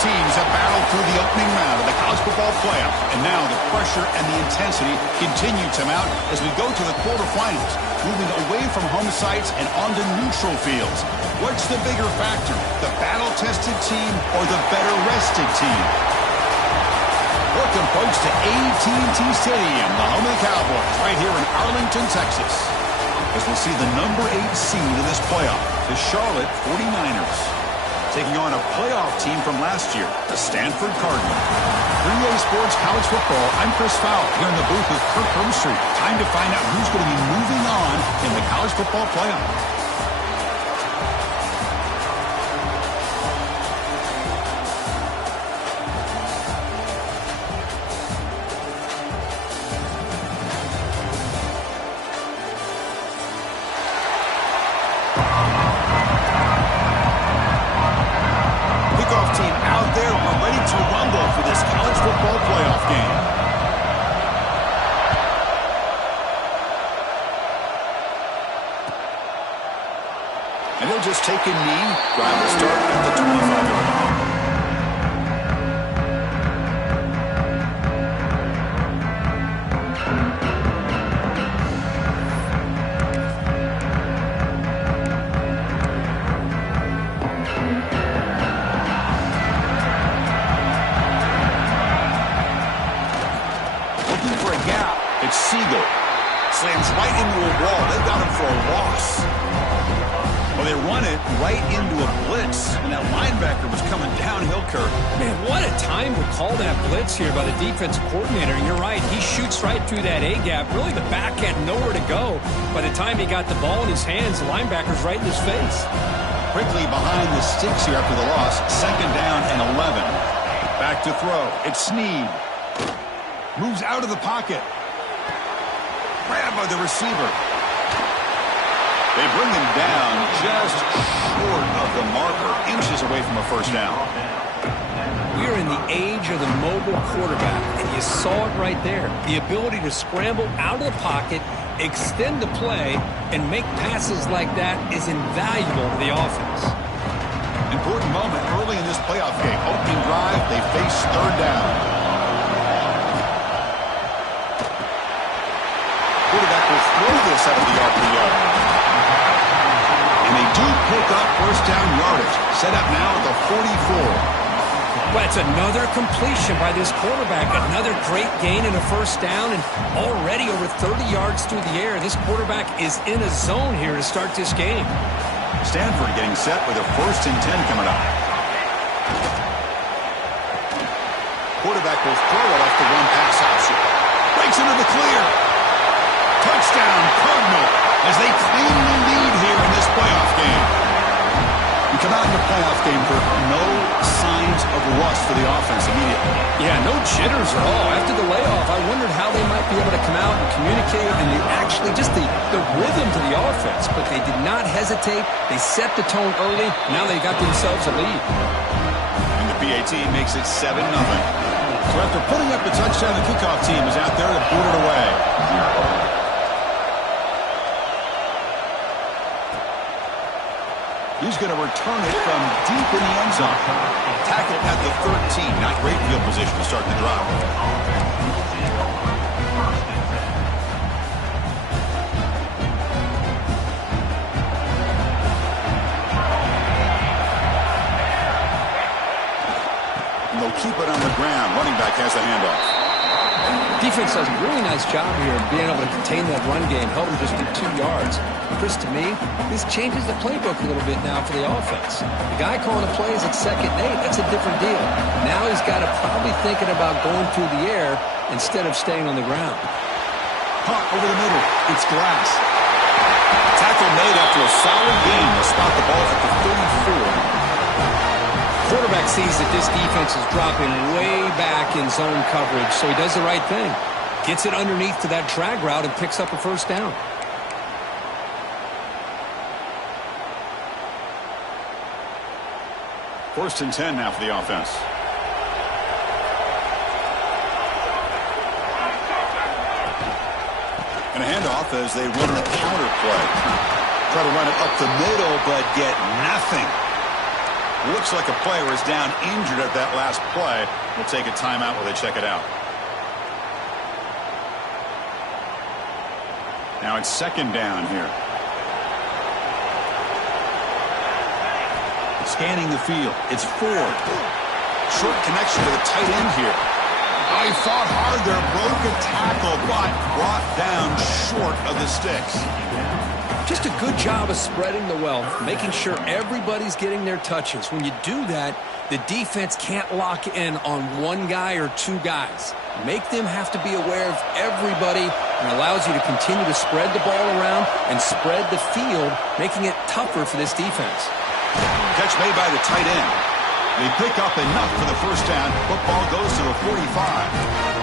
teams have battled through the opening round of the college football playoff, and now the pressure and the intensity continue to mount as we go to the quarterfinals, moving away from home sites and onto neutral fields. What's the bigger factor, the battle-tested team or the better-rested team? Welcome, folks, to AT&T Stadium, the home of the Cowboys, right here in Arlington, Texas, as we'll see the number 8 seed of this playoff, the Charlotte 49ers, taking on a playoff team from last year, the Stanford Cardinals. 3A Sports College Football, I'm Chris Fowler, here in the booth with Kirk Hermstreet. Time to find out who's going to be moving on in the college football playoff. And he'll just take a knee. Drive will start at the 25-yard line. Looking for a gap. It's Siegel. Slams right into a wall. They got him for a loss. Well, they run it right into a blitz, and that linebacker was coming downhill, Kirk. Man, what a time to call that blitz here by the defensive coordinator. And you're right, he shoots right through that A-gap. Really, the back had nowhere to go. By the time he got the ball in his hands, the linebacker's right in his face. Quickly behind the sticks here after the loss. 2nd down and 11. Back to throw. It's Snead. Moves out of the pocket. Grabbed by the receiver. They bring him down just short of the marker, inches away from a first down. We are in the age of the mobile quarterback, and you saw it right there. The ability to scramble out of the pocket, extend the play, and make passes like that is invaluable to the offense. Important moment early in this playoff game. Opening drive, they face 3rd down. Quarterback will throw this out of the RPO. And they do pick up first down yardage. Set up now at the 44. Well, it's another completion by this quarterback. Another great gain in a first down, and already over 30 yards through the air. This quarterback is in a zone here to start this game. Stanford getting set with a 1st and 10 coming up. Quarterback will throw it off the one pass option. Breaks into the clear. Touchdown, Cardinal, as they cleanly lead here in this playoff game. You come out in the playoff game for no signs of rust for the offense immediately. Yeah, no jitters at all. After the layoff, I wondered how they might be able to come out and communicate and actually just the rhythm to the offense. But they did not hesitate. They set the tone early. Now they got themselves a lead. And the PAT makes it 7-0. So after putting up the touchdown, the kickoff team is out there to boot it away. He's going to return it from deep in the end zone. Tackle at the 13. Not great field position to start the drive. And they'll keep it on the ground. Running back has the handoff. Defense does a really nice job here of being able to contain that run game, held him just to 2 yards. Chris, to me, this changes the playbook a little bit now for the offense. The guy calling the plays at 2nd and 8, that's a different deal. Now he's got to probably thinking about going through the air instead of staying on the ground. Caught over the middle. It's Glass. Tackle made after a solid gain to spot the ball at the 34. Quarterback sees that this defense is dropping way back in zone coverage, so he does the right thing. Gets it underneath to that drag route and picks up a first down. First and 10 now for the offense. And a handoff as they run the counter play. Try to run it up the middle, but get nothing. Looks like a player is down injured at that last play. We'll take a timeout while they check it out. Now it's second down here. Scanning the field. It's Ford. Short connection to the tight end here. Oh, he fought hard there. Broke a tackle, but brought down short of the sticks. Just a good job of spreading the wealth, making sure everybody's getting their touches. When you do that, the defense can't lock in on one guy or two guys. Make them have to be aware of everybody, and allows you to continue to spread the ball around and spread the field, making it tougher for this defense. Catch made by the tight end. They pick up enough for the first down. Football goes to the 45.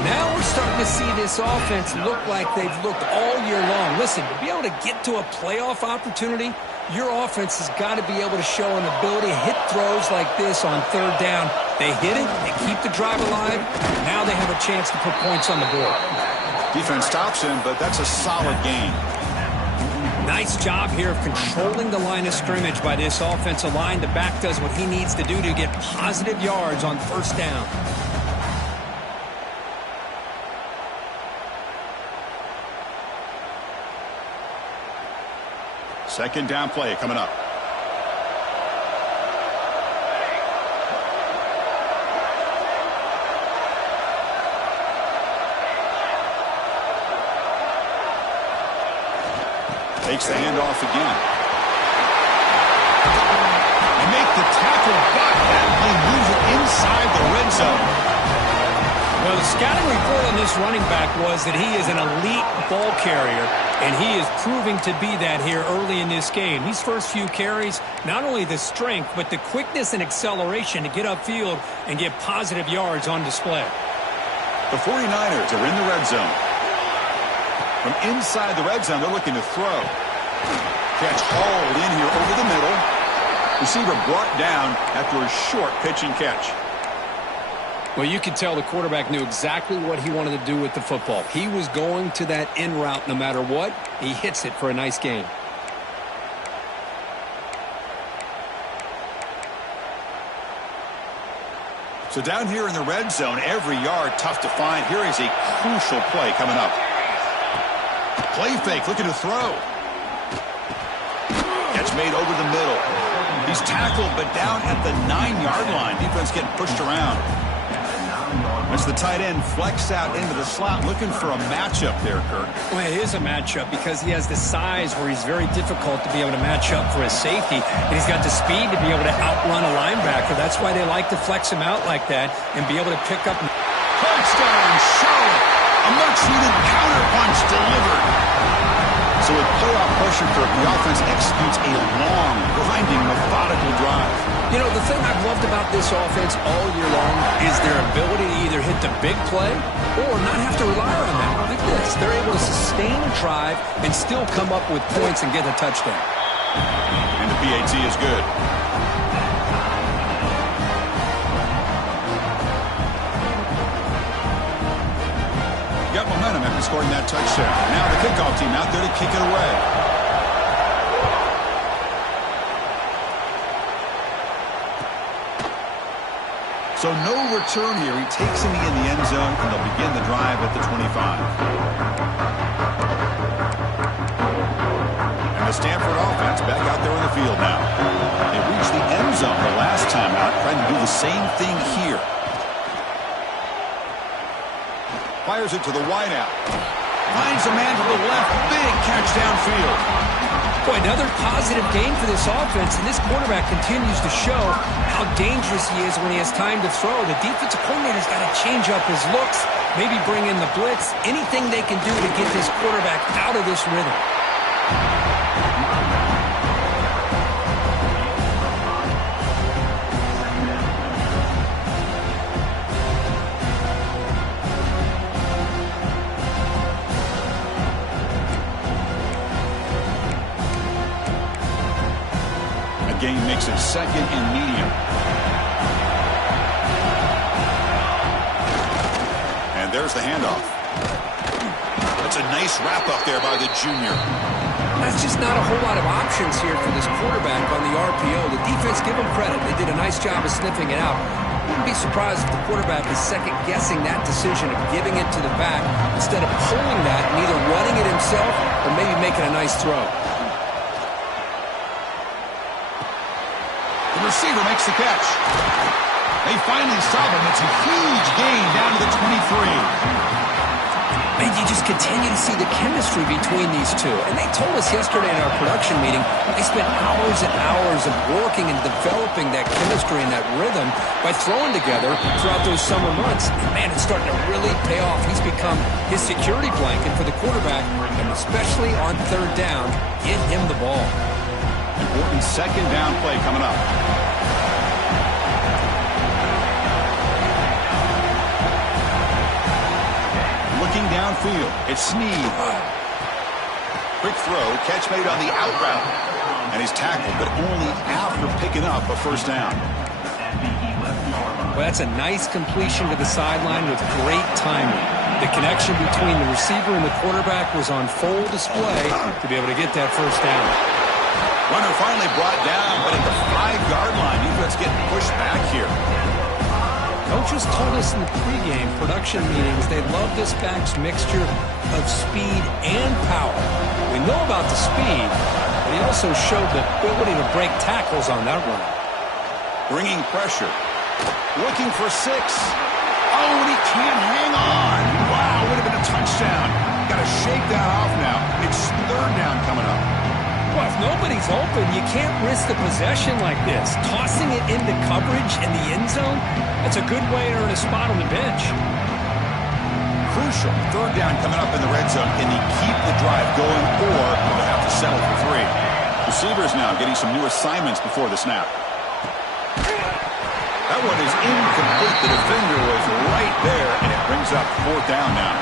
Now we're starting to see this offense look like they've looked all year long. Listen, to be able to get to a playoff opportunity, your offense has got to be able to show an ability to hit throws like this on third down. They hit it, they keep the drive alive, now they have a chance to put points on the board. Defense stops him, but that's a solid gain. Nice job here of controlling the line of scrimmage by this offensive line. The back does what he needs to do to get positive yards on first down. Second down play coming up. Takes the handoff again. They make the tackle, but that play moves it inside the red zone. Well, the scouting report on this running back was that he is an elite ball carrier, and he is proving to be that here early in this game. These first few carries, not only the strength, but the quickness and acceleration to get upfield and get positive yards on display. The 49ers are in the red zone. From inside the red zone, they're looking to throw. Catch hauled in here over the middle. Receiver brought down after a short pitch and catch. Well, you could tell the quarterback knew exactly what he wanted to do with the football. He was going to that in route no matter what. He hits it for a nice gain. So down here in the red zone, every yard tough to find. Here is a crucial play coming up. Play fake, looking to throw. Catch made over the middle. He's tackled, but down at the 9-yard line. Defense getting pushed around. As the tight end flex out into the slot, looking for a matchup there, Kirk. Well, it is a matchup because he has the size where he's very difficult to be able to match up for his safety, and he's got the speed to be able to outrun a linebacker. That's why they like to flex him out like that and be able to pick up. Touchdown, Charlotte! A much-needed counter-punch delivered. So with playoff pressure, Kirk, the offense executes a long, grinding, methodical drive. You know, the thing I've loved about this offense all year long is their ability to either hit the big play or not have to rely on that. Like this, they're able to sustain a drive and still come up with points and get a touchdown. And the PAT is good. Got momentum after scoring that touchdown. Now the kickoff team out there to kick it away. So no return here. He takes him in the end zone, and they'll begin the drive at the 25. And the Stanford offense back out there on the field now. They reached the end zone the last time out, trying to do the same thing here. Fires it to the wideout. Finds a man to the left. Big catch downfield. Boy, another positive game for this offense, and this quarterback continues to show how dangerous he is when he has time to throw. The defensive coordinator's got to change up his looks, maybe bring in the blitz, anything they can do to get this quarterback out of this rhythm. Game makes it second and medium. And there's the handoff. That's a nice wrap up there by the junior. That's just not a whole lot of options here for this quarterback on the RPO. The defense, give them credit. They did a nice job of sniffing it out. Wouldn't be surprised if the quarterback is second-guessing that decision of giving it to the back instead of pulling that and either running it himself or maybe making a nice throw. The receiver makes the catch. They finally stop him. It's a huge gain down to the 23. Man, you just continue to see the chemistry between these two. And they told us yesterday in our production meeting, they spent hours and hours of working and developing that chemistry and that rhythm by throwing together throughout those summer months. And man, it's starting to really pay off. He's become his security blanket for the quarterback, and especially on third down, get him the ball. Important second down play coming up. Looking downfield, it's Snead. Quick throw, catch made on the out route. And he's tackled, but only after picking up a first down. Well, that's a nice completion to the sideline with great timing. The connection between the receiver and the quarterback was on full display to be able to get that first down. Runner finally brought down, but at the 5-yard line, defense getting pushed back here. Coaches told us in the pregame production meetings they love this back's mixture of speed and power. We know about the speed, but he also showed the ability to break tackles on that run. Bringing pressure. Looking for 6. Oh, and he can't hang on. Wow, would have been a touchdown. Got to shake that off now. It's third down coming up. Well, if nobody's open, you can't risk the possession like this. Tossing it into coverage in the end zone, that's a good way to earn a spot on the bench. Crucial. Third down coming up in the red zone. Can he keep the drive going, or they'll have to settle for 3? Receivers now getting some new assignments before the snap. That one is incomplete. The defender was right there, and it brings up fourth down now.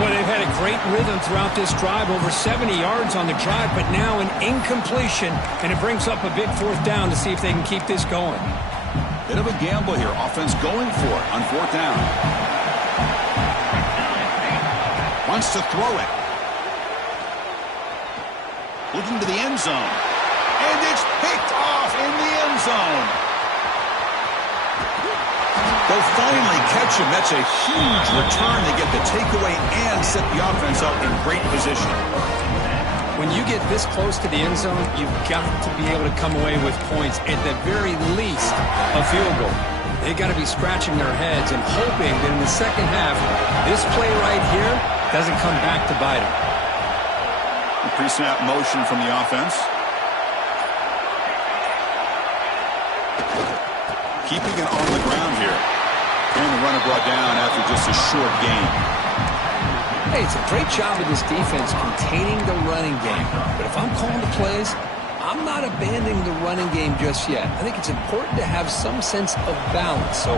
Well, they've had a great rhythm throughout this drive, over 70 yards on the drive, but now an incompletion, and it brings up a big fourth down to see if they can keep this going. Bit of a gamble here. Offense going for it on fourth down. Wants to throw it. Looking to the end zone. And it's picked off in the end zone. They'll finally catch him. That's a huge return. They get the takeaway and set the offense up in great position. When you get this close to the end zone, you've got to be able to come away with points, at the very least a field goal. They've got to be scratching their heads and hoping that in the second half, this play right here doesn't come back to bite them. Pre-snap motion from the offense. Keeping it on the ground here. And the runner brought down after just a short gain. Hey, it's a great job of this defense containing the running game. But if I'm calling the plays, I'm not abandoning the running game just yet. I think it's important to have some sense of balance. So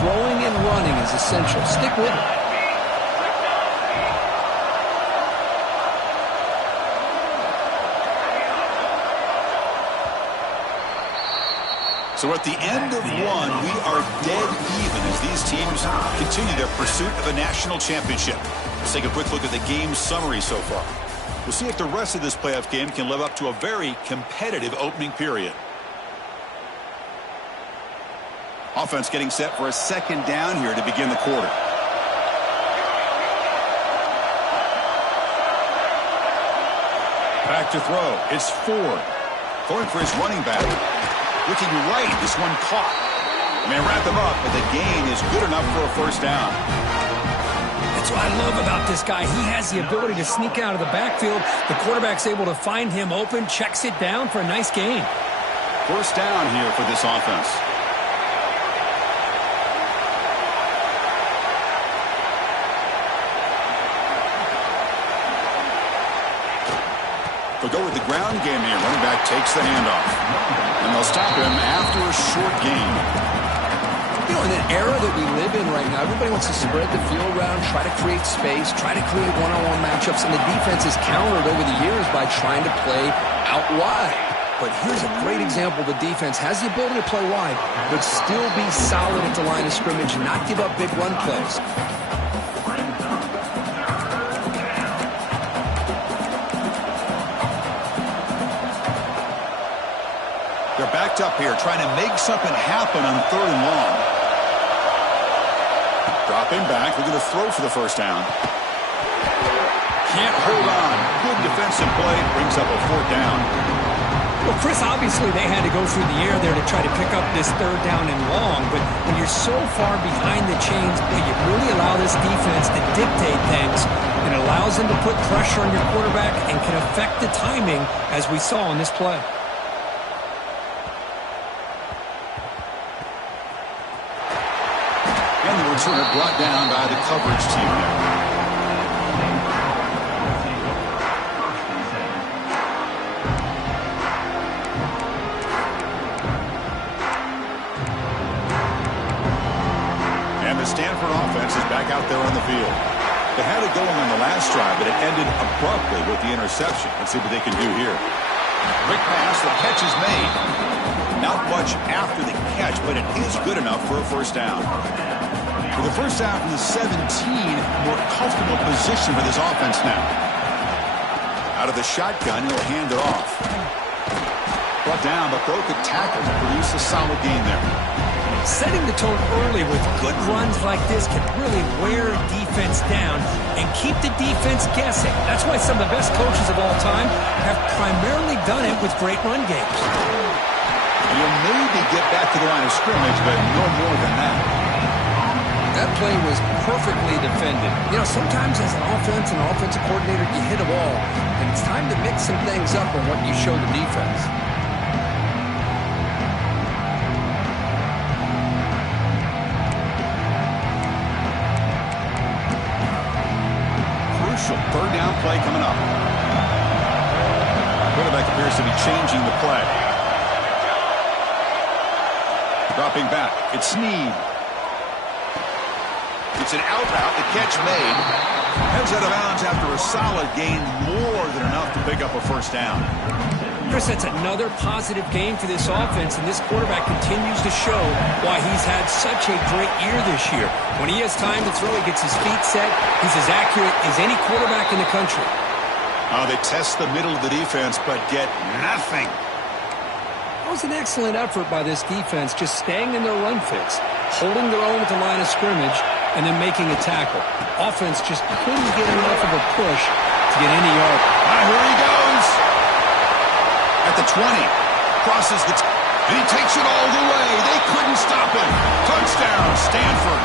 throwing and running is essential. Stick with it. So at the end of one, we are dead even as these teams continue their pursuit of a national championship. Let's take a quick look at the game summary so far. We'll see if the rest of this playoff game can live up to a very competitive opening period. Offense getting set for a second down here to begin the quarter. Back to throw. It's Ford. Throwing for his running back. Looking right, this one caught. May wrap him up, but the gain is good enough for a first down. That's what I love about this guy. He has the ability to sneak out of the backfield. The quarterback's able to find him open, checks it down for a nice gain. First down here for this offense. They'll go with the ground game here. Running back takes the handoff. And they'll stop him after a short gain. You know, in an era that we live in right now, everybody wants to spread the field around, try to create space, try to create one-on-one matchups, and the defense is countered over the years by trying to play out wide. But here's a great example. The defense has the ability to play wide, but still be solid at the line of scrimmage and not give up big run plays. They're back picked up here, trying to make something happen on 3rd and long. Dropping back, looking to throw for the first down. Can't hold on. Good defensive play, brings up a 4th down. Well, Chris, obviously they had to go through the air there to try to pick up this 3rd down and long, but when you're so far behind the chains, you really allow this defense to dictate things. It allows them to put pressure on your quarterback and can affect the timing, as we saw in this play. And the returner brought down by the coverage team there. The Stanford offense is back out there on the field. They had it going on the last drive, but it ended abruptly with the interception. Let's see what they can do here. Quick pass, the catch is made. Not much after the catch, but it is good enough for a first down. For the first down from the 17, more comfortable position for this offense now. Out of the shotgun, he'll hand it off. Brought down, but broke a tackle to produce a solid gain there. Setting the tone early with good runs like this can really wear a defense down and keep the defense guessing. That's why some of the best coaches of all time have primarily done it with great run games. You'll maybe get back to the line of scrimmage, but no more than that. That play was perfectly defended. You know, sometimes as an offensive coordinator, you hit a wall, and it's time to mix some things up on what you show the defense. Third down play coming up. Quarterback appears to be changing the play. Dropping back. It's Snead. It's an out route. The catch made. Heads out of bounds after a solid gain, more than enough to pick up a first down. Chris, that's another positive game for this offense, and this quarterback continues to show why he's had such a great year this year. When he has time to throw, he gets his feet set. He's as accurate as any quarterback in the country. They test the middle of the defense, but get nothing. That was an excellent effort by this defense, just staying in their run fix, holding their own at the line of scrimmage, and then making a tackle. Offense just couldn't get enough of a push to get any yard. Here he goes. At the 20, crosses the and he takes it all the way. They couldn't stop him. Touchdown, Stanford.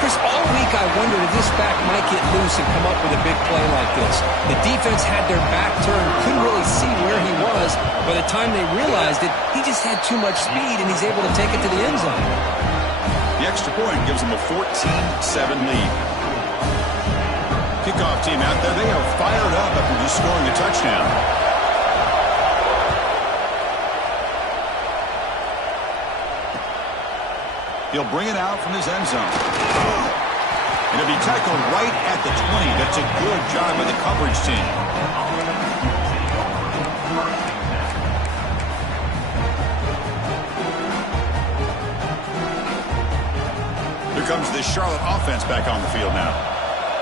Chris, all week I wondered if this back might get loose and come up with a big play like this. The defense had their back turned, couldn't really see where he was. By the time they realized it, he just had too much speed, and he's able to take it to the end zone. The extra point gives him a 14-7 lead. Kickoff team out there, they are fired up after just scoring a touchdown. He'll bring it out from his end zone. And he'll be tackled right at the 20. That's a good job by the coverage team. Here comes the Charlotte offense back on the field now.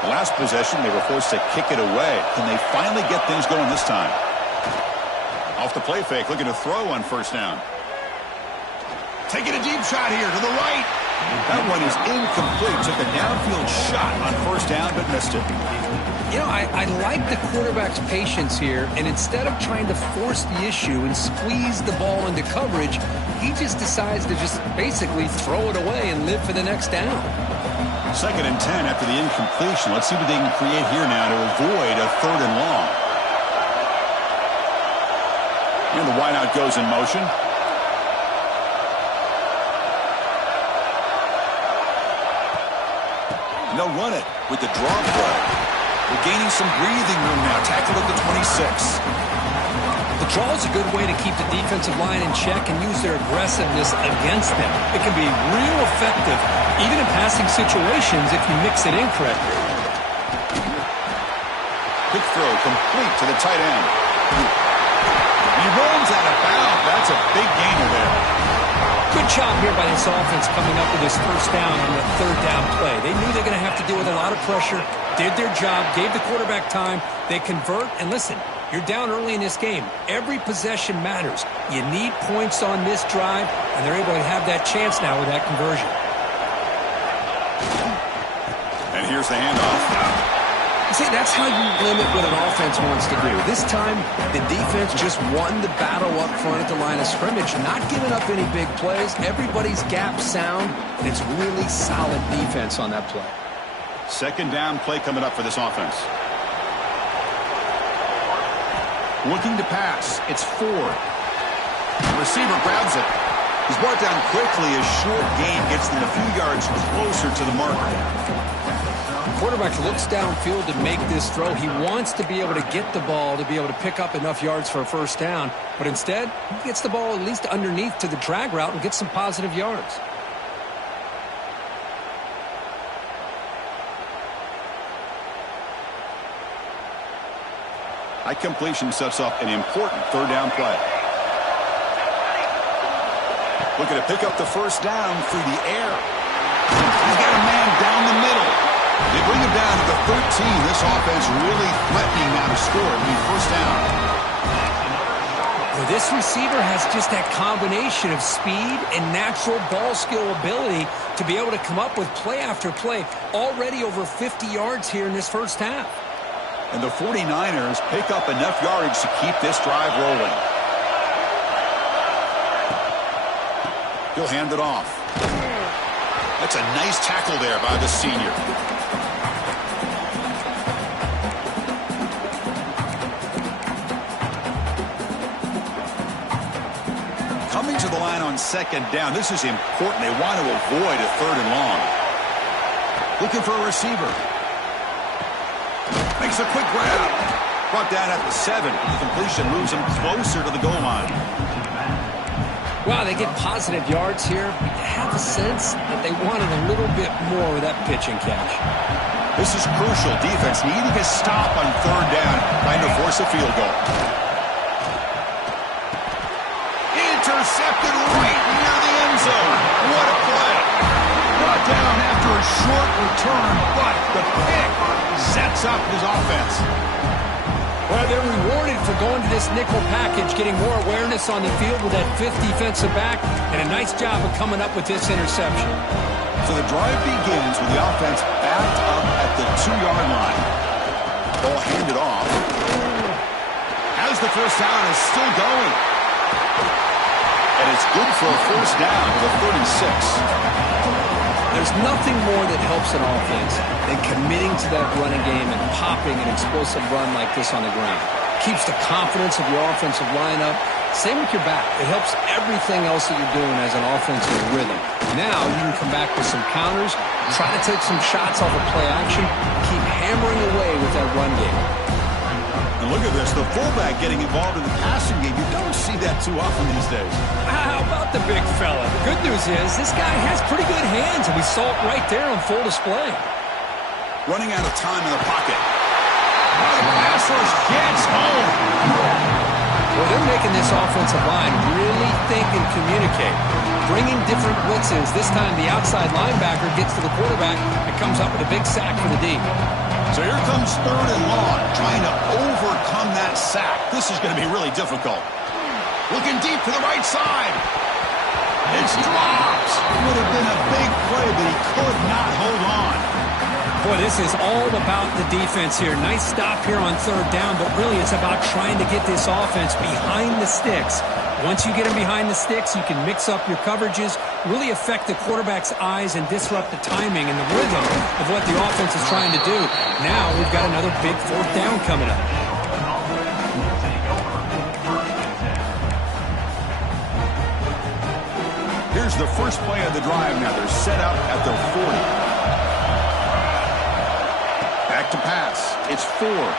The last possession, they were forced to kick it away. Can they finally get things going this time? Off the play fake, looking to throw on first down. Taking a deep shot here to the right. That one is incomplete. Took a downfield shot on first down, but missed it. You know, I like the quarterback's patience here, and instead of trying to force the issue and squeeze the ball into coverage, he just decides to just basically throw it away and live for the next down. 2nd and 10 after the incompletion. Let's see what they can create here now to avoid a 3rd and long. And the wideout goes in motion. And they'll run it with the draw play. They're gaining some breathing room now. Tackled at the 26. The draw is a good way to keep the defensive line in check and use their aggressiveness against them. It can be real effective, even in passing situations, if you mix it in correctly. Quick throw complete to the tight end. He runs out of bounds. That's a big gainer there. Good job here by this offense coming up with this first down on the 3rd down play. They knew they were going to have to deal with a lot of pressure, did their job, gave the quarterback time. They convert, and listen, You're down early in this game. Every possession matters. You need points on this drive, and they're able to have that chance now with that conversion. And here's the handoff. See, that's how you limit what an offense wants to do. This time, the defense just won the battle up front at the line of scrimmage, not giving up any big plays. Everybody's gap sound, and it's really solid defense on that play. Second down play coming up for this offense. Looking to pass. It's Ford. The receiver grabs it. He's brought down quickly as short gain gets them a few yards closer to the marker. Quarterback looks downfield to make this throw. He wants to be able to get the ball to be able to pick up enough yards for a first down. But instead, he gets the ball at least underneath to the drag route and gets some positive yards. High completion sets up an important third down play. Looking to pick up the first down through the air. He's got a man down the middle. They bring him down to the 13. This offense really threatening now to score. It'll be first down. Well, this receiver has just that combination of speed and natural ball skill ability to be able to come up with play after play. Already over 50 yards here in this first half. And the 49ers pick up enough yardage to keep this drive rolling. He'll hand it off. That's a nice tackle there by the senior. Coming to the line on second down. This is important. They want to avoid a third and long. Looking for a receiver. Makes a quick grab. Brought down at the 7. The completion moves him closer to the goal line. Wow, they get positive yards here. You have a sense that they wanted a little bit more with that pitch and catch. This is crucial. Defense needing a stop on third down, trying to force a field goal. Intercepted right near the end zone. What a play. Brought down after a short return, but the pick sets up his offense. Well, they're rewarded for going to this nickel package, getting more awareness on the field with that fifth defensive back, and a nice job of coming up with this interception. So the drive begins with the offense backed up at the 2-yard line. Ball handed off. As the first down is still going. And it's good for a first down to the 36. There's nothing more that helps an offense than committing to that running game and popping an explosive run like this on the ground. Keeps the confidence of your offensive lineup. Same with your back. It helps everything else that you're doing as an offensive rhythm. Now you can come back with some counters, try to take some shots off of play action, keep hammering away with that run game. And look at this, the fullback getting involved in the passing game. You don't see that too often these days. How about the big fella? The good news is this guy has pretty good hands, and we saw it right there on full display. Running out of time in the pocket. The pass rush gets home. Well, they're making this offensive line really think and communicate. Bringing different blitzes. This time the outside linebacker gets to the quarterback and comes up with a big sack for the D. So here comes third and long, trying to overcome that sack. This is going to be really difficult. Looking deep to the right side. It's dropped. Would have been a big play, but he could not hold on. Boy, this is all about the defense here. Nice stop here on third down, but really it's about trying to get this offense behind the sticks. Once you get them behind the sticks, you can mix up your coverages, really affect the quarterback's eyes and disrupt the timing and the rhythm of what the offense is trying to do. Now we've got another big fourth down coming up. Here's the first play of the drive now. They're set up at their 40. Back to pass. It's Ford.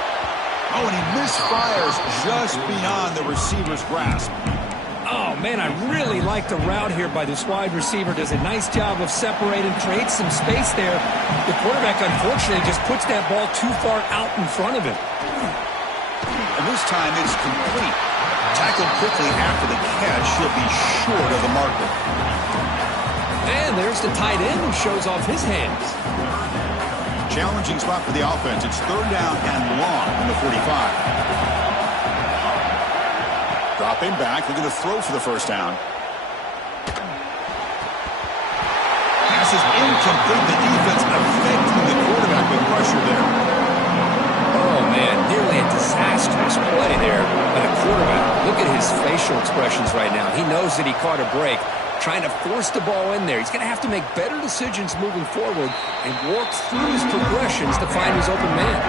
Oh, and he misfires just beyond the receiver's grasp. Oh, man, I really like the route here by this wide receiver. Does a nice job of separating, creates some space there. The quarterback, unfortunately, just puts that ball too far out in front of him. And this time it's complete. Tackled quickly after the catch. He'll be short of the marker. And there's the tight end who shows off his hands. Challenging spot for the offense. It's third down and long from the 45. Dropping back, looking to throw for the first down. Pass is incomplete. The defense affecting the quarterback with pressure there. Oh, man, nearly a disastrous play there by the quarterback. Look at his facial expressions right now. He knows that he caught a break, trying to force the ball in there. He's going to have to make better decisions moving forward and work through his progressions to find his open man.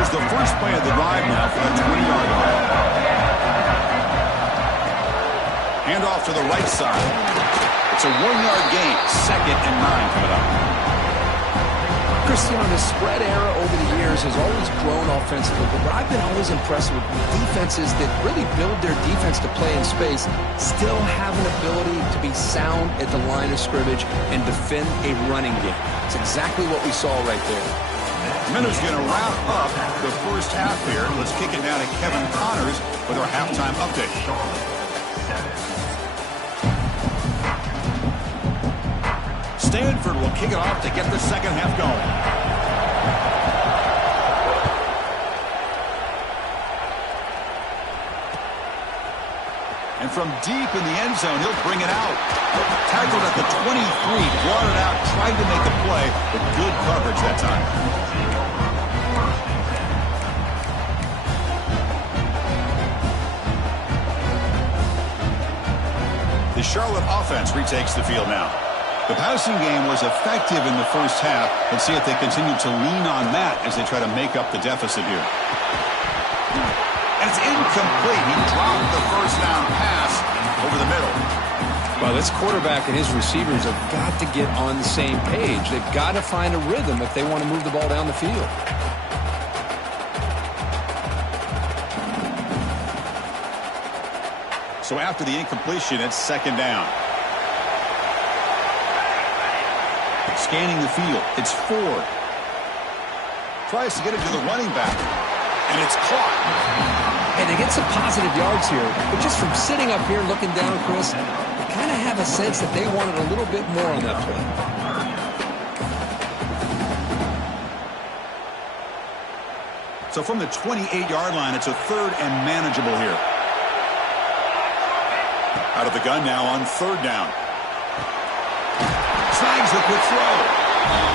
Here's the first play of the drive now for the 20-yard line. Hand off to the right side. It's a 1-yard gain. 2nd and 9 coming up. Chris, the spread era over the years has always grown offensively, but what I've been always impressed with defenses that really build their defense to play in space still have an ability to be sound at the line of scrimmage and defend a running game. It's exactly what we saw right there. Minutes going to wrap up the first half here. Let's kick it down to Kevin Connors with our halftime update. Stanford will kick it off to get the second half going. And from deep in the end zone, he'll bring it out. Tackled at the 23, brought it out, tried to make a play, but good coverage that time. The Charlotte offense retakes the field now. The passing game was effective in the first half. Let's see if they continue to lean on that as they try to make up the deficit here. And it's incomplete. He dropped the first down pass over the middle. Well, this quarterback and his receivers have got to get on the same page. They've got to find a rhythm if they want to move the ball down the field. So after the incompletion, it's 2nd down. Scanning the field. It's Ford. Tries to get it to the running back. And it's caught. And they get some positive yards here. But just from sitting up here looking down, Chris, I kind of have a sense that they wanted a little bit more on that play. So from the 28-yard line, it's a 3rd and manageable here. Out of the gun now on 3rd down. Snags the quick throw.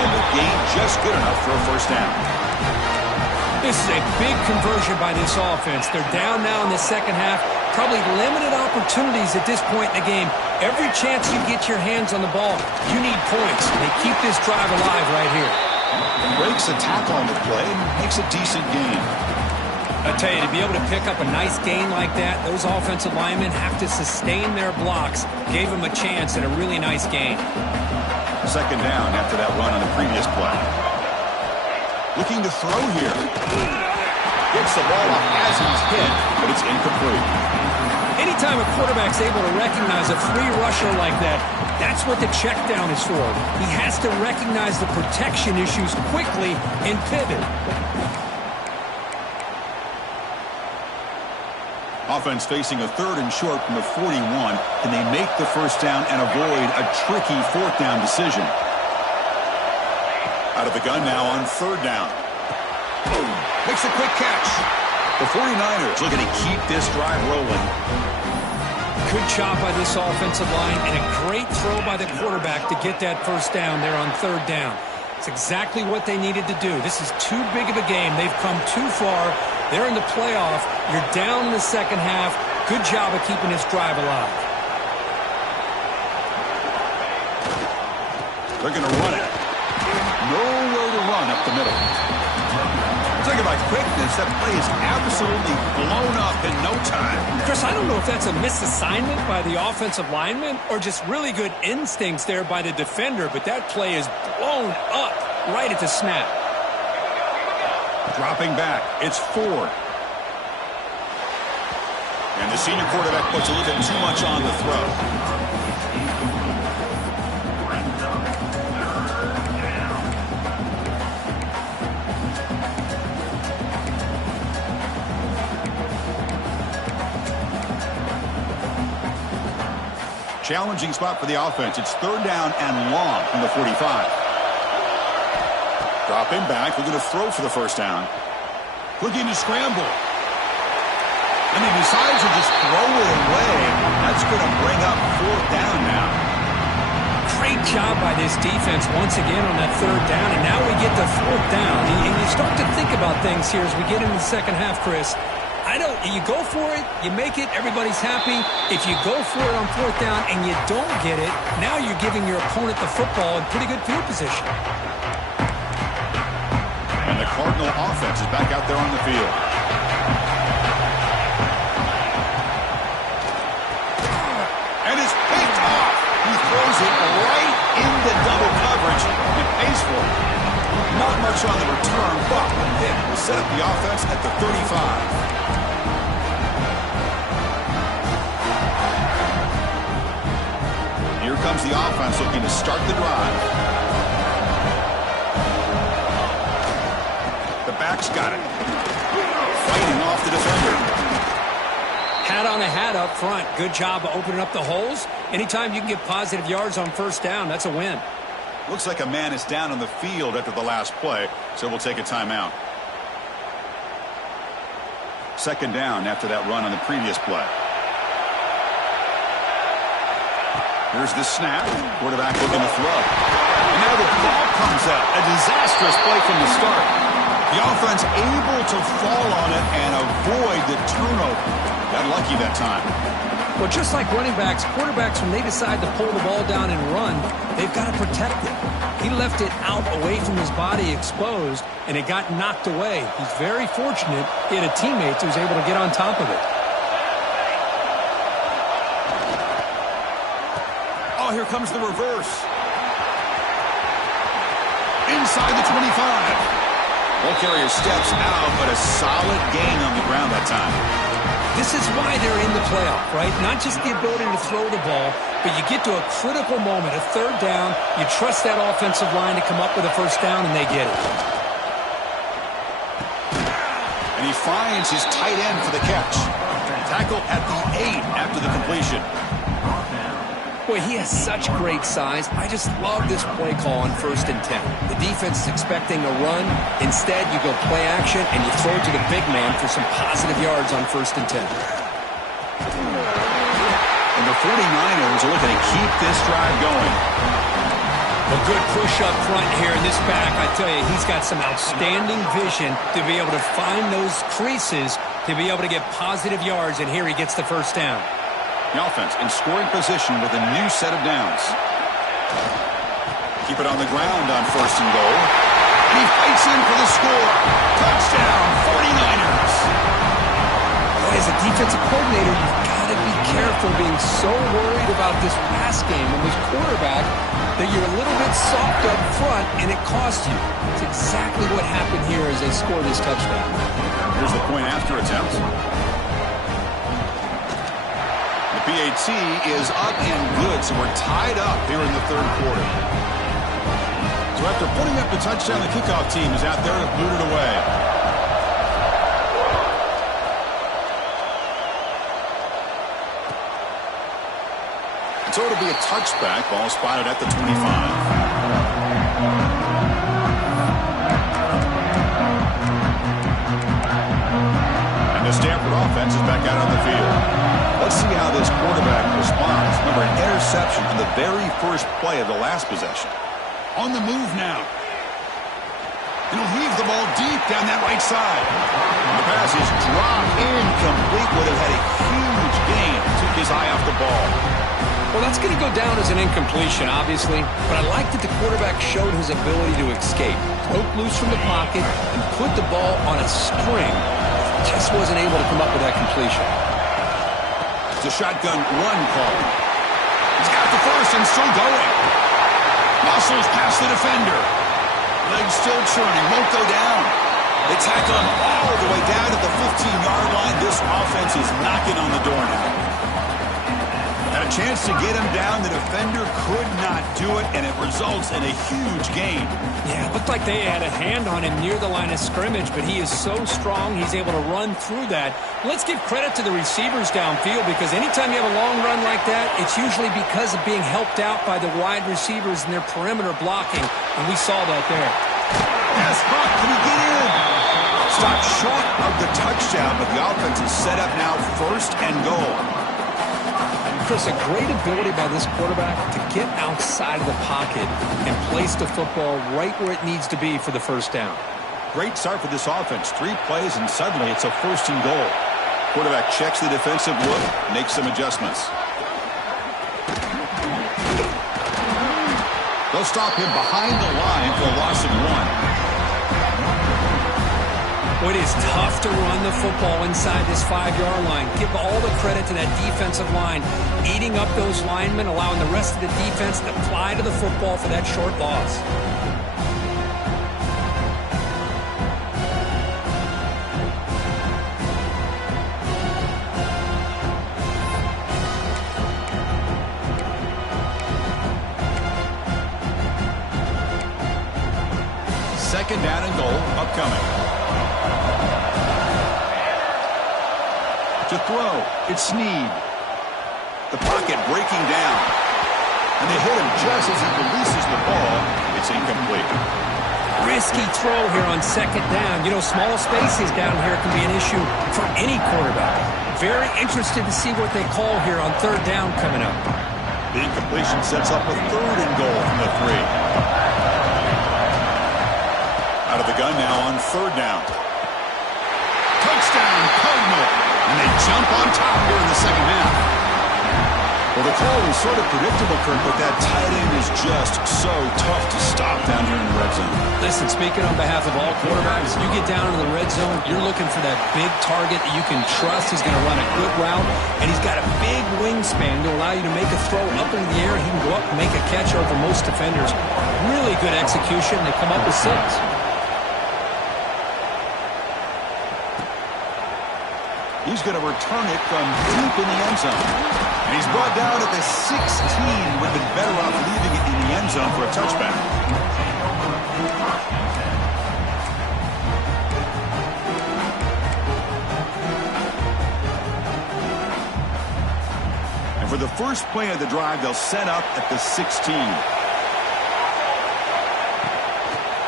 And the gain just good enough for a first down. This is a big conversion by this offense. They're down now in the second half. Probably limited opportunities at this point in the game. Every chance you get your hands on the ball, you need points. They keep this drive alive right here. Breaks a tackle on the play and makes a decent gain. I tell you, to be able to pick up a nice gain like that, those offensive linemen have to sustain their blocks. Gave them a chance at a really nice gain. 2nd down after that run on the previous play. Looking to throw here. Gets the ball off as he's hit, but it's incomplete. Anytime a quarterback's able to recognize a free rusher like that, that's what the check down is for. He has to recognize the protection issues quickly and pivot. Offense facing a 3rd and short from the 41. Can they make the first down and avoid a tricky 4th down decision? Out of the gun now on 3rd down. Boom. Makes a quick catch. The 49ers looking to keep this drive rolling. Good job by this offensive line and a great throw by the quarterback to get that first down there on 3rd down. It's exactly what they needed to do. This is too big of a game. They've come too far. They're in the playoff. You're down in the second half. Good job of keeping this drive alive. They're going to run it. Nowhere to run up the middle. Talking about quickness, that play is absolutely blown up in no time. Chris, I don't know if that's a misassignment by the offensive lineman or just really good instincts there by the defender, but that play is blown up right at the snap. Dropping back, it's Ford. And the senior quarterback puts a little bit too much on the throw. Challenging spot for the offense. It's 3rd down and long from the 45. Dropping back. We're going to throw for the 1st down. Looking to scramble. And he decides to just throw it away. That's going to bring up 4th down now. Great job by this defense once again on that 3rd down, and now we get the 4th down. And you start to think about things here as we get into the second half, Chris. You go for it, you make it, everybody's happy. If you go for it on 4th down and you don't get it, now you're giving your opponent the football in pretty good field position. And the Cardinal offense is back out there on the field. And it's picked off. He throws it right into double coverage and pays for it. Not much on the return, but the hit will set up the offense at the 35. Here comes the offense looking to start the drive. The back's got it. Fighting off the defender. Hat on a hat up front. Good job of opening up the holes. Anytime you can get positive yards on 1st down, that's a win. Looks like a man is down on the field after the last play, so we'll take a timeout. 2nd down after that run on the previous play. Here's the snap. Quarterback looking to throw. And now the ball comes out. A disastrous play from the start. The offense able to fall on it and avoid the turnover. Got lucky that time. Well, just like running backs, quarterbacks, when they decide to pull the ball down and run, they've got to protect it. He left it out away from his body exposed, and it got knocked away. He's very fortunate he had a teammate who was able to get on top of it. Oh, here comes the reverse. Inside the 25. Ball carrier steps out, but a solid gain on the ground that time. This is why they're in the playoff, right? Not just the ability to throw the ball, but you get to a critical moment, a 3rd down. You trust that offensive line to come up with a 1st down, and they get it. And he finds his tight end for the catch. Tackle at the 8 after the completion. Boy, he has such great size. I just love this play call on 1st and 10. The defense is expecting a run. Instead, you go play action, and you throw it to the big man for some positive yards on 1st and 10. And the 49ers are looking to keep this drive going. A good push up front here in this back. I tell you, he's got some outstanding vision to be able to find those creases, to be able to get positive yards, and here he gets the 1st down. The offense in scoring position with a new set of downs. Keep it on the ground on 1st and goal. And he fights in for the score. Touchdown, 49ers. As a defensive coordinator, you've got to be careful being so worried about this pass game and this quarterback that you're a little bit soft up front and it costs you. It's exactly what happened here as they score this touchdown. Here's the point after attempt. PAT is up and good, so we're tied up here in the 3rd quarter. So after putting up the touchdown, the kickoff team is out there to boot it away. So it'll be a touchback, ball spotted at the 25. And the Stanford offense is back out on the field. Let's see how this quarterback responds. Remember, an interception on the very first play of the last possession. On the move now. And he'll heave the ball deep down that right side. And the pass is dropped incomplete. Would have had a huge gain. Took his eye off the ball. Well, that's going to go down as an incompletion, obviously. But I like that the quarterback showed his ability to escape. Broke loose from the pocket and put the ball on a string. Just wasn't able to come up with that completion. The shotgun run call. He's got the first and still going. Muscles past the defender. Legs still churning, won't go down. They tack on all the way down at the 15-yard line. This offense is knocking on the door now. And A chance to get him down. The defender could not do it, and it results in a huge gain. Yeah, it looked like they had a hand on him near the line of scrimmage, but he is so strong, he's able to run through that. Let's give credit to the receivers downfield, because anytime you have a long run like that, it's usually because of being helped out by the wide receivers and their perimeter blocking, and we saw that there. Yes, Huck, can he get in? Stopped short of the touchdown, but the offense is set up now, 1st and goal. Chris, a great ability by this quarterback to get outside of the pocket and place the football right where it needs to be for the 1st down. Great start for this offense. 3 plays, and suddenly it's a 1st and goal. Quarterback checks the defensive look, makes some adjustments. They'll stop him behind the line for a loss of 1. It is tough to run the football inside this 5-yard line. Give all the credit to that defensive line, eating up those linemen, allowing the rest of the defense to fly to the football for that short loss. Second down and goal upcoming. To throw, it's Snead. The pocket breaking down. And they hit him just as he releases the ball. It's incomplete. Risky throw here on 2nd down. You know, small spaces down here can be an issue for any quarterback. Very interested to see what they call here on 3rd down coming up. The incompletion sets up a 3rd and goal from the 3. Out of the gun now on 3rd down. Touchdown, Cardinal. And they jump on top here in the 2nd half. Well, the call was sort of predictable, Kirk, but that tight end is just so tough to stop down here in the red zone. Listen, speaking on behalf of all quarterbacks, you get down into the red zone, you're looking for that big target that you can trust. He's going to run a good route, and he's got a big wingspan to allow you to make a throw up into the air. He can go up and make a catch over most defenders. Really good execution. They come up with 6. He's going to return it from deep in the end zone. And he's brought down at the 16. Would have been better off leaving it in the end zone for a touchback. And for the first play of the drive, they'll set up at the 16.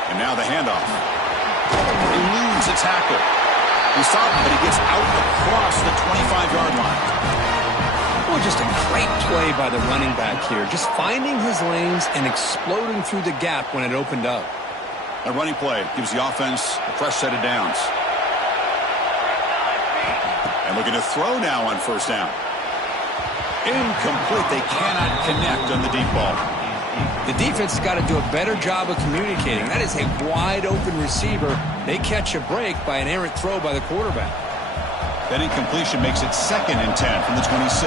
And now the handoff. Eludes a tackle. He saw him, but he gets out across the 25-yard line. Oh, just a great play by the running back here. Just finding his lanes and exploding through the gap when it opened up. A running play gives the offense a fresh set of downs. And looking to throw now on 1st down. Incomplete. They cannot connect on the deep ball. The defense has got to do a better job of communicating. That is a wide-open receiver. They catch a break by an errant throw by the quarterback. That incompletion makes it 2nd and 10 from the 26.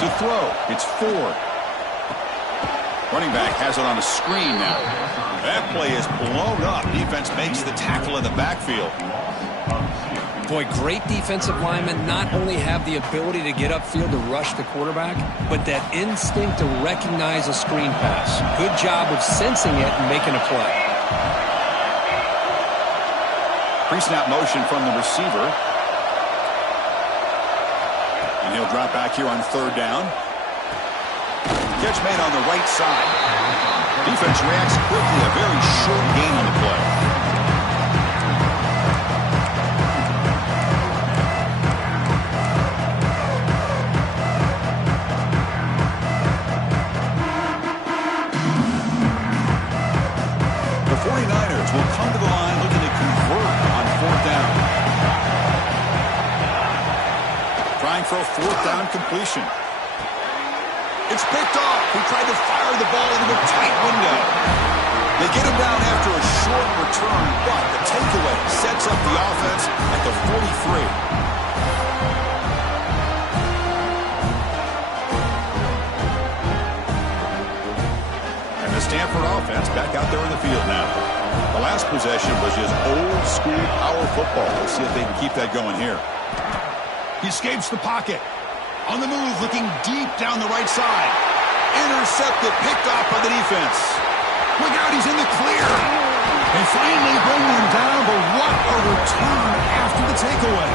To throw, it's Ford. Running back has it on a screen now. That play is blown up. Defense makes the tackle in the backfield. Boy, great defensive linemen not only have the ability to get upfield to rush the quarterback, but that instinct to recognize a screen pass. Good job of sensing it and making a play. Pre-snap motion from the receiver. And he'll drop back here on 3rd down. Catch made on the right side. Defense reacts quickly. A very short gain on the play. The 49ers will come to the line looking to convert on 4th down. Trying for a 4th down completion. It's picked off. He tried to fire the ball into a tight window. They get him down after a short return, but the takeaway sets up the offense at the 43. And the Stanford offense back out there in the field now. The last possession was just old-school power football. Let's see if they can keep that going here. He escapes the pocket. On the move, looking deep down the right side. Intercepted, picked off by the defense. Look out, he's in the clear. They finally bring him down, but what a return after the takeaway.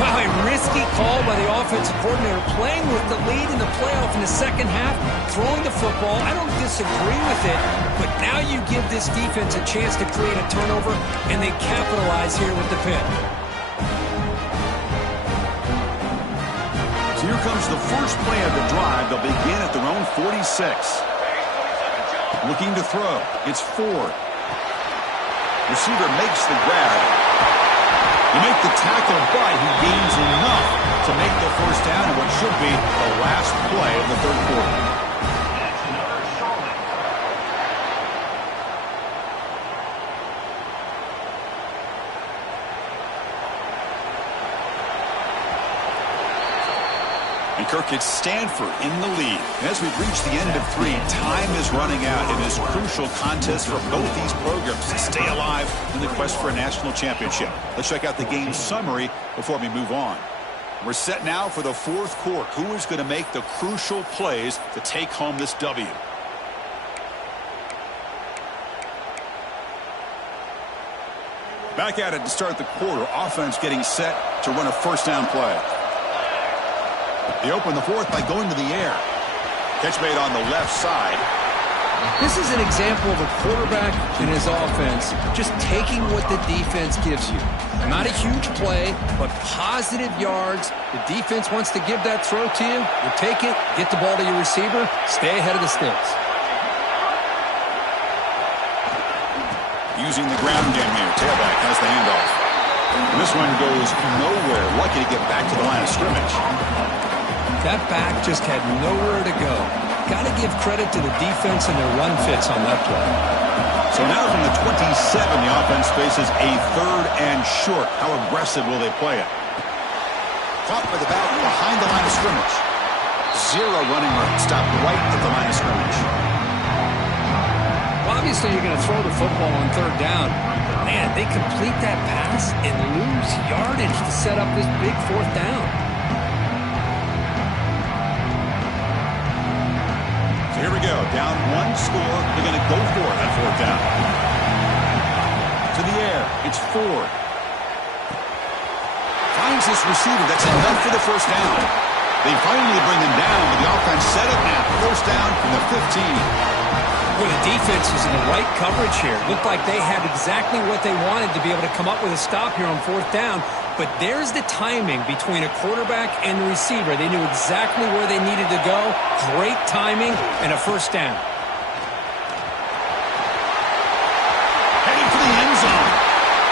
Wow, a risky call by the offensive coordinator, playing with the lead in the playoff in the second half, throwing the football. I don't disagree with it, but now you give this defense a chance to create a turnover, and they capitalize here with the pick. So here comes the first play of the drive. They'll begin at their own 46. Looking to throw. It's Ford. Receiver makes the grab. You make the tackle, but he gains enough to make the first down in what should be the last play of the third quarter. And Kirk, it's Stanford in the lead. And as we've reached the end of 3, time is running out in this crucial contest for both these programs to stay alive in the quest for a national championship. Let's check out the game summary before we move on. We're set now for the fourth quarter. Who is going to make the crucial plays to take home this W? Back at it to start the quarter. Offense getting set to run a first down play. They open the fourth by going to the air. Catch made on the left side. This is an example of a quarterback and his offense just taking what the defense gives you. Not a huge play, but positive yards. The defense wants to give that throw to you. You take it, get the ball to your receiver, stay ahead of the sticks. Using the ground game here. Tailback has the handoff. And this one goes nowhere. Lucky to get back to the line of scrimmage. That back just had nowhere to go. Got to give credit to the defense and their run fits on that play. So now from the 27, the offense faces a third and short. How aggressive will they play it? Caught by the back behind the line of scrimmage. Zero running room. Stop right at the line of scrimmage. Well, obviously you're going to throw the football on third down. Man, they complete that pass and lose yardage to set up this big fourth down. Here we go. Down one score. They're going to go for it on fourth down. To the air. It's Ford. Finds this receiver. That's enough for the first down. They finally bring him down, but the offense set up now. First down from the 15. Well, the defense was in the right coverage here. Looked like they had exactly what they wanted to be able to come up with a stop here on fourth down. But there's the timing between a quarterback and the receiver. They knew exactly where they needed to go. Great timing and a first down. Heading for the end zone.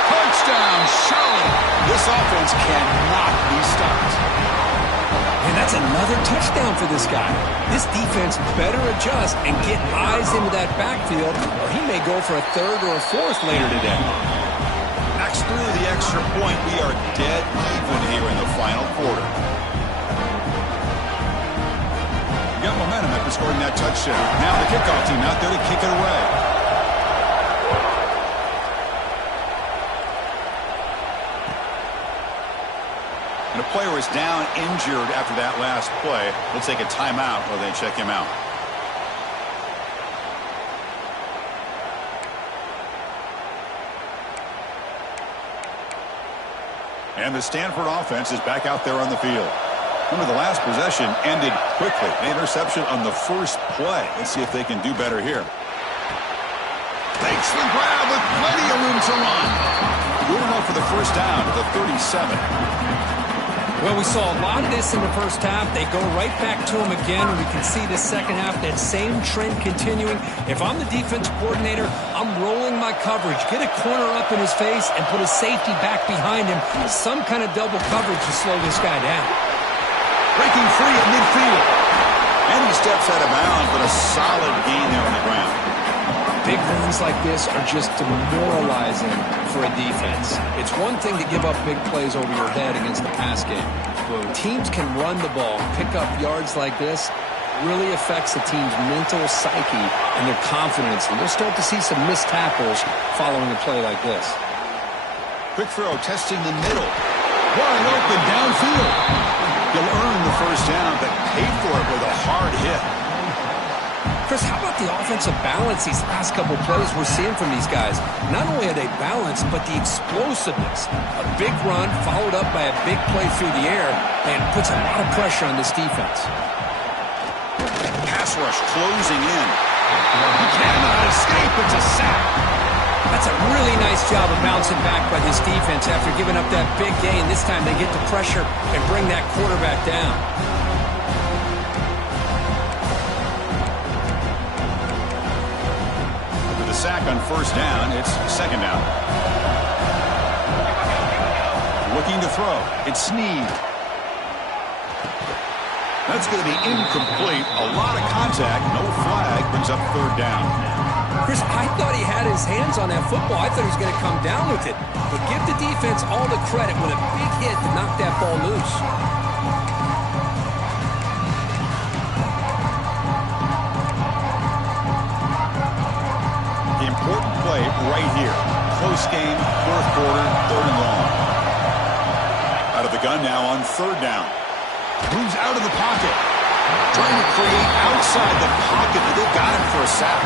Touchdown, Charlotte. This offense cannot be stopped. And that's another touchdown for this guy. This defense better adjust and get eyes into that backfield, or he may go for a third or a fourth later today. Knocks through the extra point. We are dead even here in the final quarter. You got momentum after scoring that touchdown. Now the kickoff team out there to kick it away. And a player is down injured after that last play. We'll take a timeout while they check him out. And the Stanford offense is back out there on the field. Remember, the last possession ended quickly. An interception on the first play. Let's see if they can do better here. Takes the grab with plenty of room to run. Good enough for the first down to the 37. Well, we saw a lot of this in the first half. They go right back to him again, and we can see the second half, that same trend continuing. If I'm the defensive coordinator, I'm rolling my coverage. Get a corner up in his face and put a safety back behind him. Some kind of double coverage to slow this guy down. Breaking free at midfield. And he steps out of bounds, but a solid gain there on the ground. Big runs like this are just demoralizing for a defense. It's one thing to give up big plays over your head against the pass game. But when teams can run the ball, pick up yards like this, really affects the team's mental psyche and their confidence. And you'll start to see some missed tackles following a play like this. Quick throw, testing the middle. Wide open downfield. He'll earn the first down, but pay for it with a hard hit. Chris, how about the offensive balance these last couple plays we're seeing from these guys? Not only are they balanced, but the explosiveness. A big run followed up by a big play through the air and puts a lot of pressure on this defense. Pass rush closing in. He cannot escape. It's a sack. That's a really nice job of bouncing back by this defense after giving up that big gain. This time they get the pressure and bring that quarterback down. With a sack on first down, it's second down. Looking to throw. It's Snead. That's going to be incomplete. A lot of contact. No flag. Brings up third down. Chris, I thought he had his hands on that football. I thought he was going to come down with it. But give the defense all the credit with a big hit to knock that ball loose. The important play right here. Close game, fourth quarter, third and long. Out of the gun now on third down. Moves out of the pocket. Trying to create outside the pocket, but they've got him for a sack.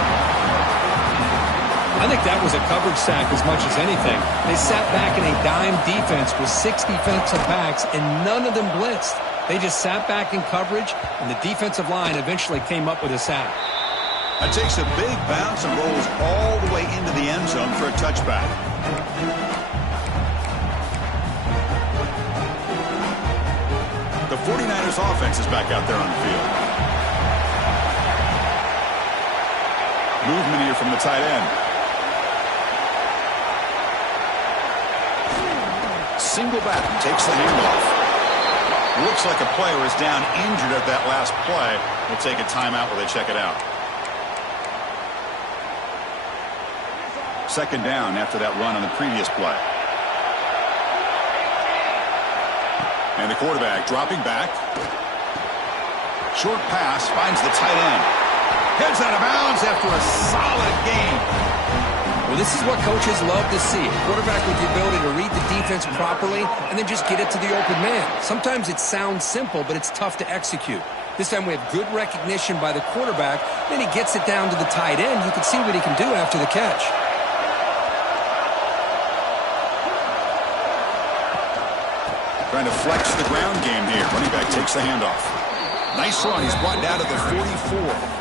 I think that was a coverage sack as much as anything. They sat back in a dime defense with 6 defensive backs, and none of them blitzed. They just sat back in coverage, and the defensive line eventually came up with a sack. That takes a big bounce and rolls all the way into the end zone for a touchback. The 49ers offense is back out there on the field. Movement here from the tight end. Single back, takes the handoff. Looks like a player is down injured at that last play. We'll take a timeout while they check it out. Second down after that run on the previous play. And the quarterback dropping back. Short pass finds the tight end. Heads out of bounds after a solid game. Well, this is what coaches love to see. A quarterback with the ability to read the defense properly and then just get it to the open man. Sometimes it sounds simple, but it's tough to execute. This time we have good recognition by the quarterback. Then he gets it down to the tight end. You can see what he can do after the catch. Trying to flex the ground game here. Running back takes the handoff. Nice run. He's brought down to the 44.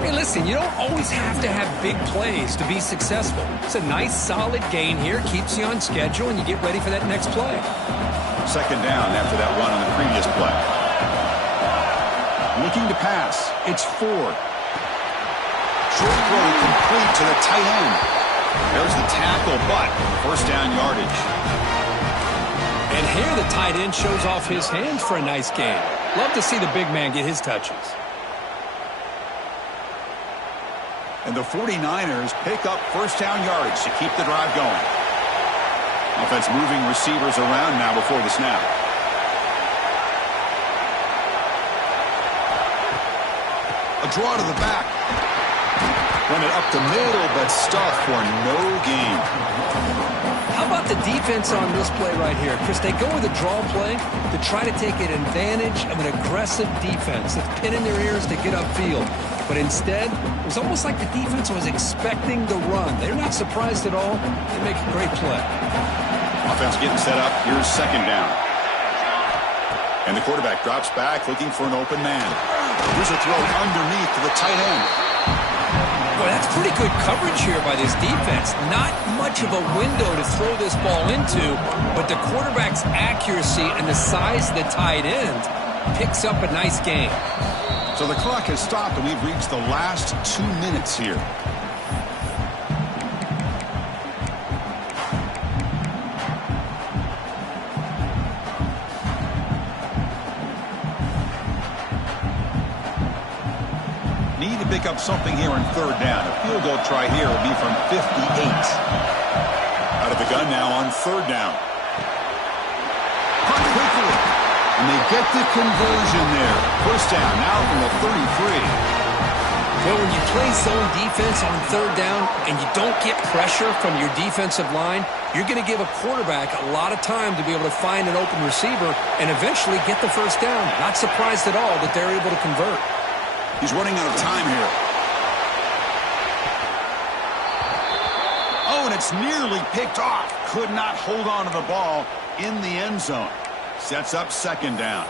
Hey, listen, you don't always have to have big plays to be successful. It's a nice, solid gain here. Keeps you on schedule, and you get ready for that next play. Second down after that run on the previous play. Looking to pass. It's Ford. Short throw complete to the tight end. There's the tackle, but first down yardage. And here the tight end shows off his hands for a nice game. Love to see the big man get his touches. And the 49ers pick up first down yardage to keep the drive going. Offense moving receivers around now before the snap. A draw to the back. Run it up the middle, but stuffed for no gain. How about the defense on this play right here? Chris, they go with a draw play to try to take an advantage of an aggressive defense that's pinning their ears to get upfield. But instead, it was almost like the defense was expecting the run. They're not surprised at all. They make a great play. Offense getting set up. Here's second down. And the quarterback drops back looking for an open man. Here's a throw underneath to the tight end. Well, that's pretty good coverage here by this defense. Not much of a window to throw this ball into, but the quarterback's accuracy and the size of the tight end picks up a nice game. So the clock has stopped, and we've reached the last 2 minutes here. Need to pick up something here in third down. A field goal try here will be from 58. Out of the gun now on third down. Punt quickly. And they get the conversion there. First down now from the 33. Well, when you play zone defense on third down and you don't get pressure from your defensive line, you're going to give a quarterback a lot of time to be able to find an open receiver and eventually get the first down. Not surprised at all that they're able to convert. He's running out of time here. Oh, and it's nearly picked off. Could not hold on to the ball in the end zone. Sets up second down.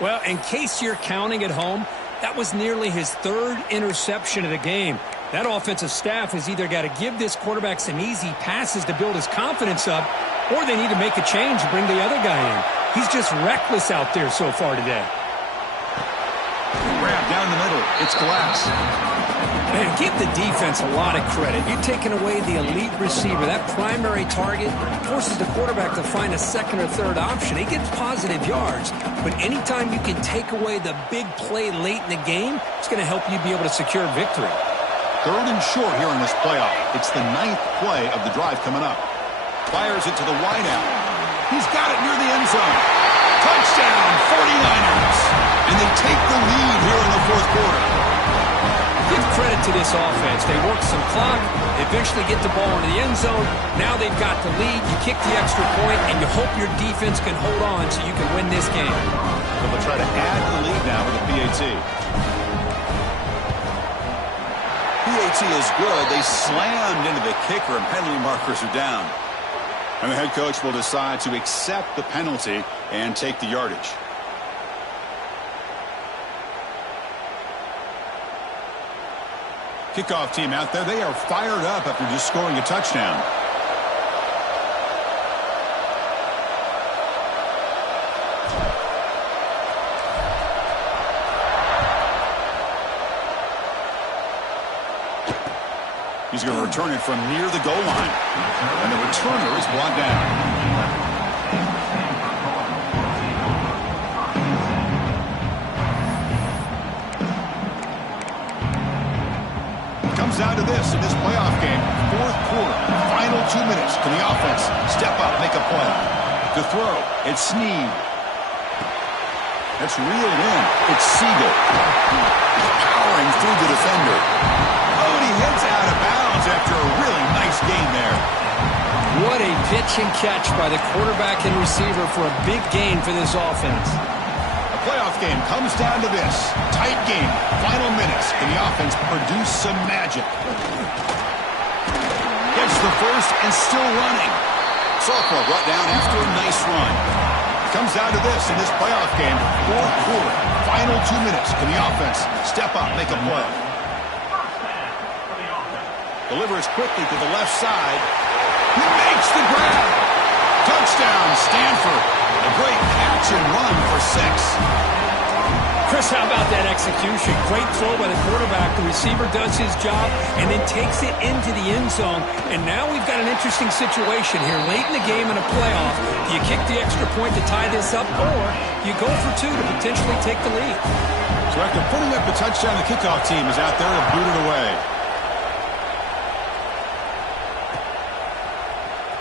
Well, in case you're counting at home, that was nearly his third interception of the game. That offensive staff has either got to give this quarterback some easy passes to build his confidence up, or they need to make a change and bring the other guy in. He's just reckless out there so far today. Grab down the middle. It's Glass. Man, give the defense a lot of credit. You're taking away the elite receiver. That primary target forces the quarterback to find a second or third option. He gets positive yards, but anytime you can take away the big play late in the game, it's going to help you be able to secure victory. Third and short here in this playoff. It's the 9th play of the drive coming up. Fires it to the wideout. He's got it near the end zone. Touchdown, 49ers. And they take the lead here in the fourth quarter. Give credit to this offense. They work some clock, eventually get the ball into the end zone. Now they've got the lead. You kick the extra point, and you hope your defense can hold on so you can win this game. So they'll try to add to the lead now with a PAT. PAT is good. They slammed into the kicker, and penalty markers are down. And the head coach will decide to accept the penalty and take the yardage. Kickoff team out there. They are fired up after just scoring a touchdown. He's going to return it from near the goal line. And the returner is brought down. Down to this in this playoff game. Fourth quarter, final 2 minutes. Can the offense step up, make a play? To throw, it's Snead. That's reeled in. It's Siegel. Powering through the defender. Oh, and he heads out of bounds after a really nice game there. What a pitch and catch by the quarterback and receiver for a big gain for this offense. Playoff game comes down to this. Tight game. Final minutes. Can the offense produce some magic? Gets the first and still running. Sophomore brought down after a nice run. Comes down to this in this playoff game. Fourth quarter. Final 2 minutes. Can the offense step up, make a play? Delivers quickly to the left side. He makes the grab. Touchdown, Stanford. A great catch and run for 6. Chris, how about that execution? Great throw by the quarterback. The receiver does his job and then takes it into the end zone. And now we've got an interesting situation here. Late in the game in a playoff, do you kick the extra point to tie this up, or you go for 2 to potentially take the lead? So after putting up the touchdown, the kickoff team is out there to boot it away.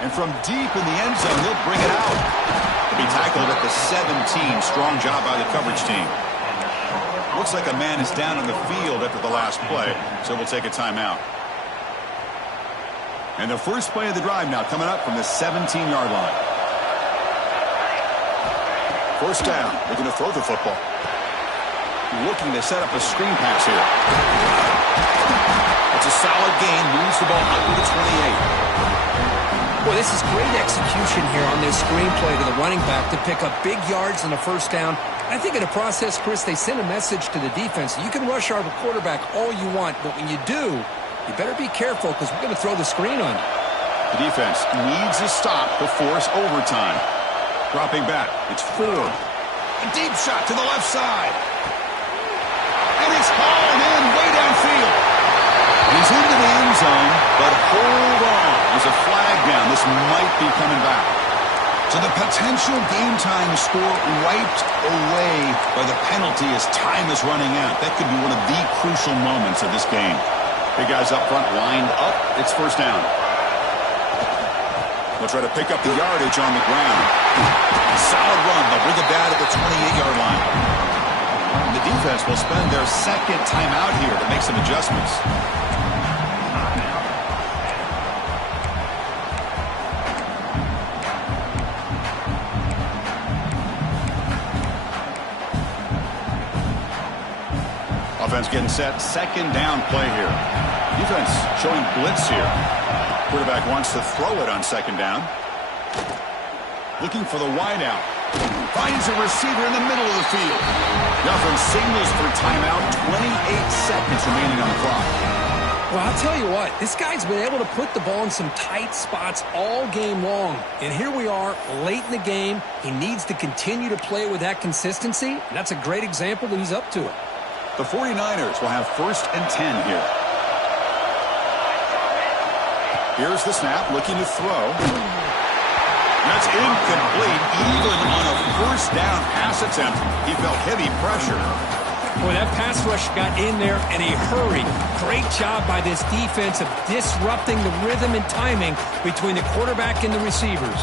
And from deep in the end zone, he'll bring it out. To be tackled at the 17. Strong job by the coverage team. Looks like a man is down on the field after the last play, so we'll take a timeout. And the first play of the drive now coming up from the 17-yard line. First down. Looking to throw the football. Looking to set up a screen pass here. It's a solid gain. Moves the ball up to the 28. Boy, this is great execution here on this screenplay to the running back to pick up big yards in the first down. I think in the process, Chris, they send a message to the defense. You can rush our quarterback all you want, but when you do, you better be careful because we're going to throw the screen on you. The defense needs a stop to force overtime. Dropping back. It's Ford. A deep shot to the left side. And it's hauled in way downfield. He's into the end zone, but hold on. There's a flag down. This might be coming back. So the potential game-time score wiped away by the penalty as time is running out. That could be one of the crucial moments of this game. Big guys up front lined up. It's first down. They'll try to pick up the yardage on the ground. Solid run. They'll bring it down to the 28-yard line. And the defense will spend their second timeout here to make some adjustments. Offense getting set. Second down play here. Defense showing blitz here. Quarterback wants to throw it on second down. Looking for the wide out. Finds a receiver in the middle of the field. The offense signals for timeout. 28 seconds remaining on the clock. Well, I'll tell you what, this guy's been able to put the ball in some tight spots all game long. And here we are, late in the game. He needs to continue to play with that consistency. And that's a great example that he's up to it. The 49ers will have 1st and 10 here. Here's the snap, looking to throw. That's incomplete, even on a 1st down pass attempt. He felt heavy pressure. Boy, that pass rush got in there in a hurry. Great job by this defense of disrupting the rhythm and timing between the quarterback and the receivers.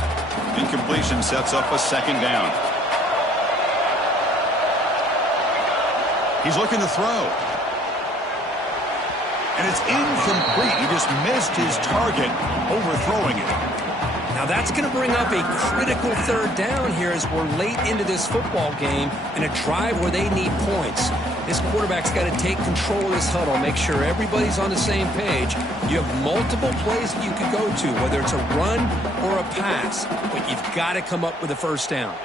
Incompletion sets up a 2nd down. He's looking to throw. And it's incomplete. He just missed his target, overthrowing it. Now that's going to bring up a critical 3rd down here as we're late into this football game in a drive where they need points. This quarterback's got to take control of this huddle, make sure everybody's on the same page. You have multiple plays that you could go to, whether it's a run or a pass, but you've got to come up with a 1st down.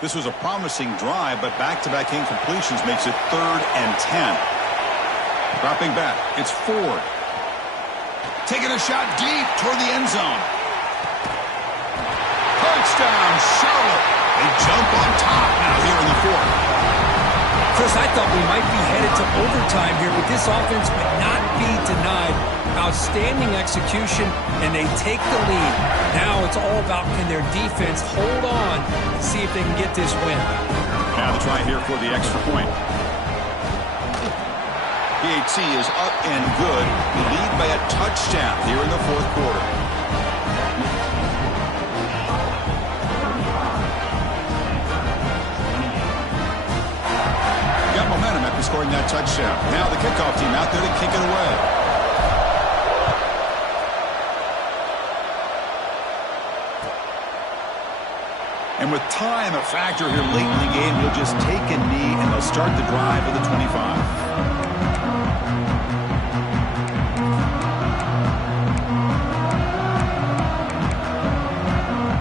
This was a promising drive, but back-to-back incompletions makes it 3rd and 10. Dropping back, it's Ford. Taking a shot deep toward the end zone. Touchdown, Charlotte. They jump on top now here in the 4th. Chris, I thought we might be headed to overtime here, but this offense would not be denied. Outstanding execution, and they take the lead. Now it's all about can their defense hold on and see if they can get this win. Now the try here for the extra point. PAT is up and good. They lead by a touchdown here in the 4th quarter. Got momentum after scoring that touchdown. Now the kickoff team out there to kick it away. And with time a factor here late in the game, he'll just take a knee and they'll start the drive at the 25.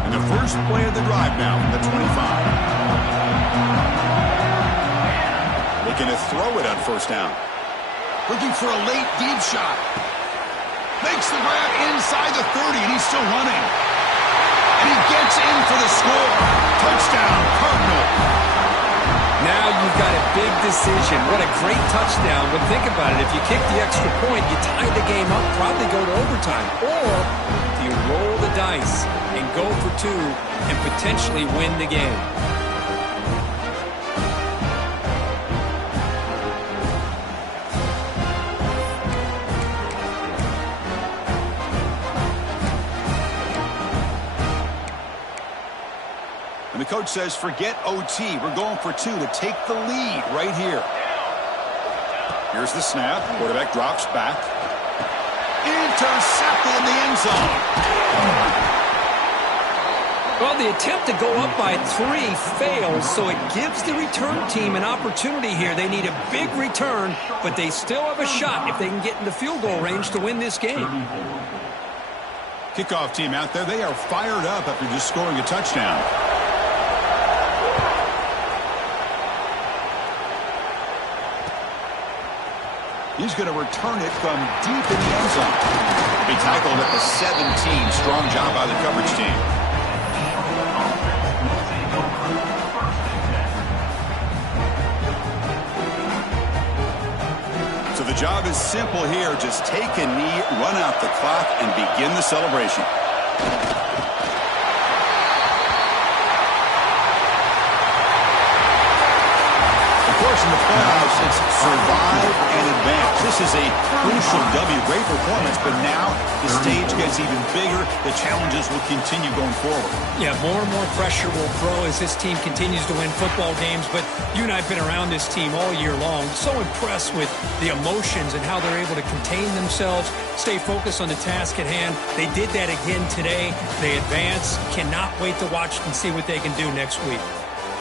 And the first play of the drive now from the 25. Looking to throw it on 1st down. Looking for a late deep shot. Makes the grab inside the 30 and he's still running. And he gets in for the score. Touchdown, Cardinal. Now you've got a big decision. What a great touchdown. But think about it. If you kick the extra point, you tie the game up, probably go to overtime. Or you roll the dice and go for 2 and potentially win the game. And the coach says, forget OT. We're going for 2 to take the lead right here. Here's the snap. Quarterback drops back. Intercepted in the end zone. Well, the attempt to go up by 3 fails, so it gives the return team an opportunity here. They need a big return, but they still have a shot if they can get in the field goal range to win this game. Kickoff team out there. They are fired up after just scoring a touchdown. He's going to return it from deep in the end zone. He tackled at the 17. Strong job by the coverage team. So the job is simple here. Just take a knee, run out the clock, and begin the celebration. Of course, progress in the playoffs, it's survive and advance. This is a crucial W. Great performance, but now the stage gets even bigger. The challenges will continue going forward. Yeah, more and more pressure will grow as this team continues to win football games, but you and I have been around this team all year long. So impressed with the emotions and how they're able to contain themselves, stay focused on the task at hand. They did that again today. They advance. Cannot wait to watch and see what they can do next week.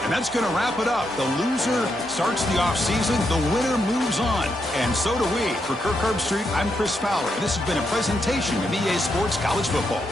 And that's going to wrap it up. The loser starts the offseason. The winner moves on. And so do we. For Kirk Herbstreit, I'm Chris Fowler. And this has been a presentation of EA Sports College Football.